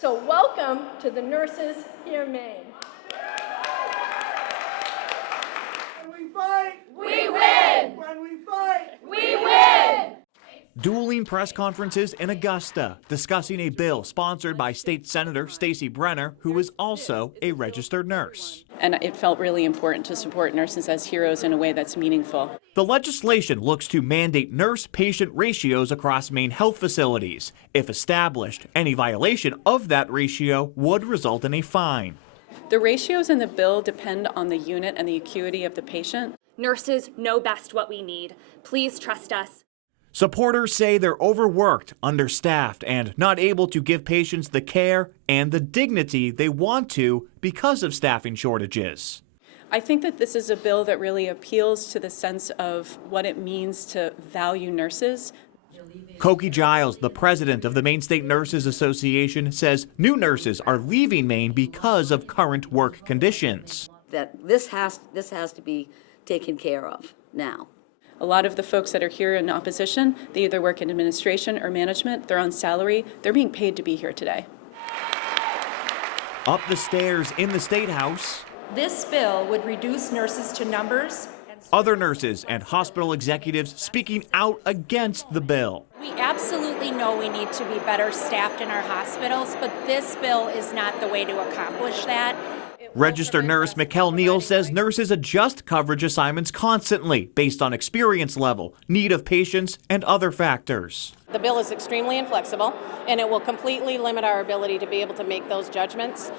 So welcome to the nurses here in Maine. When we fight, we win! When we fight, we win! Dueling press conferences in Augusta discussing a bill sponsored by State Senator Stacy Brenner, who is also a registered nurse. And it felt really important to support nurses as heroes in a way that's meaningful. The legislation looks to mandate nurse-patient ratios across Maine health facilities. If established, any violation of that ratio would result in a fine. The ratios in the bill depend on the unit and the acuity of the patient. Nurses know best what we need. Please trust us. Supporters say they're overworked, understaffed, and not able to give patients the care and the dignity they want to because of staffing shortages. I think that this is a bill that really appeals to the sense of what it means to value nurses. Cokie Giles, the president of the Maine State Nurses Association, says new nurses are leaving Maine because of current work conditions. That this has to be taken care of now. A lot of the folks that are here in opposition, they either work in administration or management, they're on salary, they're being paid to be here today. Up the stairs in the State House, this bill would reduce nurses to numbers. Other nurses and hospital executives speaking out against the bill. We absolutely know we need to be better staffed in our hospitals, but this bill is not the way to accomplish that. Registered nurse Mikkel Neal says nurses adjust coverage assignments constantly based on experience level, need of patients, and other factors. The bill is extremely inflexible, and it will completely limit our ability to be able to make those judgments.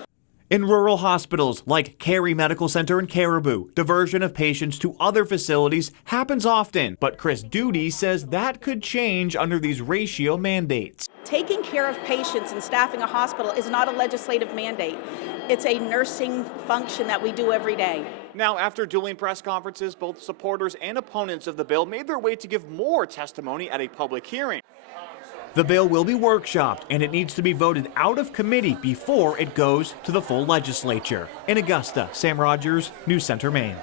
In rural hospitals like Cary Medical Center in Caribou, diversion of patients to other facilities happens often, but Chris Duty says that could change under these ratio mandates. Taking care of patients and staffing a hospital is not a legislative mandate. It's a nursing function that we do every day. Now, after dueling press conferences, both supporters and opponents of the bill made their way to give more testimony at a public hearing. The bill will be workshopped, and it needs to be voted out of committee before it goes to the full legislature. In Augusta, Sam Rogers, News Center, Maine.